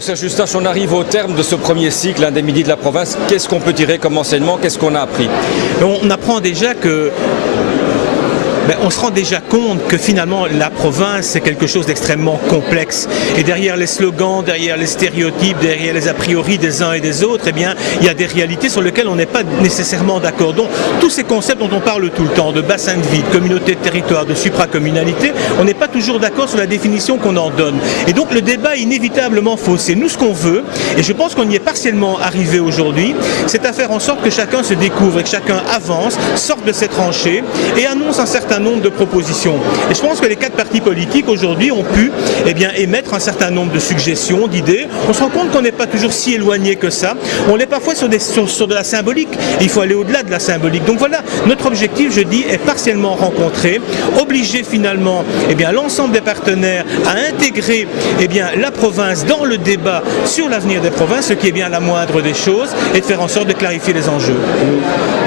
Alors Serge Eustache, on arrive au terme de ce premier cycle des Midis de la province. Qu'est-ce qu'on peut tirer comme enseignement? Qu'est-ce qu'on a appris? On apprend déjà que on se rend déjà compte que finalement la province c'est quelque chose d'extrêmement complexe et derrière les slogans, derrière les stéréotypes, derrière les a priori des uns et des autres, eh bien il y a des réalités sur lesquelles on n'est pas nécessairement d'accord. Donc tous ces concepts dont on parle tout le temps, de bassin de vie, de communauté de territoire, de supracommunalité, on n'est pas toujours d'accord sur la définition qu'on en donne. Et donc le débat est inévitablement faussé. Nous ce qu'on veut, et je pense qu'on y est partiellement arrivé aujourd'hui, c'est à faire en sorte que chacun se découvre et que chacun avance, sorte de ses tranchées et annonce un certain nombre de propositions. Et je pense que les 4 partis politiques aujourd'hui ont pu émettre un certain nombre de suggestions, d'idées. On se rend compte qu'on n'est pas toujours si éloigné que ça. On est parfois sur de la symbolique. Et il faut aller au-delà de la symbolique. Donc voilà, notre objectif, je dis, est partiellement rencontré. Obliger finalement l'ensemble des partenaires à intégrer la province dans le débat sur l'avenir des provinces, ce qui est bien la moindre des choses, et de faire en sorte de clarifier les enjeux.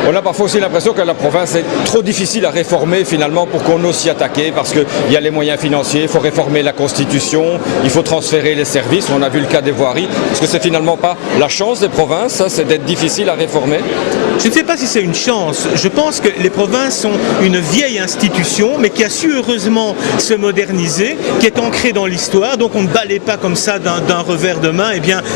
On a parfois aussi l'impression que la province est trop difficile à réformer finalement pour qu'on ose s'y attaquer parce qu'il y a les moyens financiers, il faut réformer la Constitution, il faut transférer les services, on a vu le cas des voiries. Est-ce que c'est finalement pas la chance des provinces, ça, c'est d'être difficile à réformer? Je ne sais pas si c'est une chance. Je pense que les provinces sont une vieille institution, mais qui a su heureusement se moderniser, qui est ancrée dans l'histoire. Donc on ne balaye pas comme ça d'un revers de main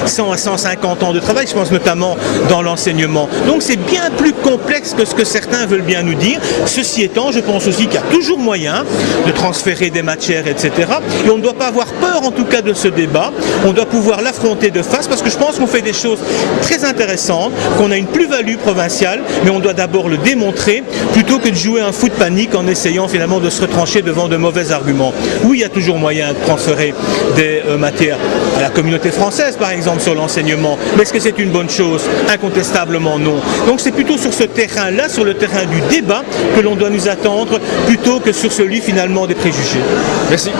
100 à 150 ans de travail. Je pense notamment dans l'enseignement. Donc c'est bien plus complexe que ce que certains veulent bien nous dire. Ceci étant, je pense aussi qu'il y a toujours moyen de transférer des matières, etc. Et on ne doit pas avoir peur en tout cas de ce débat. On doit pouvoir l'affronter de face parce que je pense qu'on fait des choses très intéressantes, qu'on a une plus-value provinciale, mais on doit d'abord le démontrer plutôt que de jouer un foot panique en essayant finalement de se retrancher devant de mauvais arguments. Oui, il y a toujours moyen de transférer des matières à la communauté française par exemple sur l'enseignement, mais est-ce que c'est une bonne chose? Incontestablement non. Donc c'est plutôt sur ce terrain-là, sur le terrain du débat, que l'on doit nous attendre plutôt que sur celui finalement des préjugés. Merci.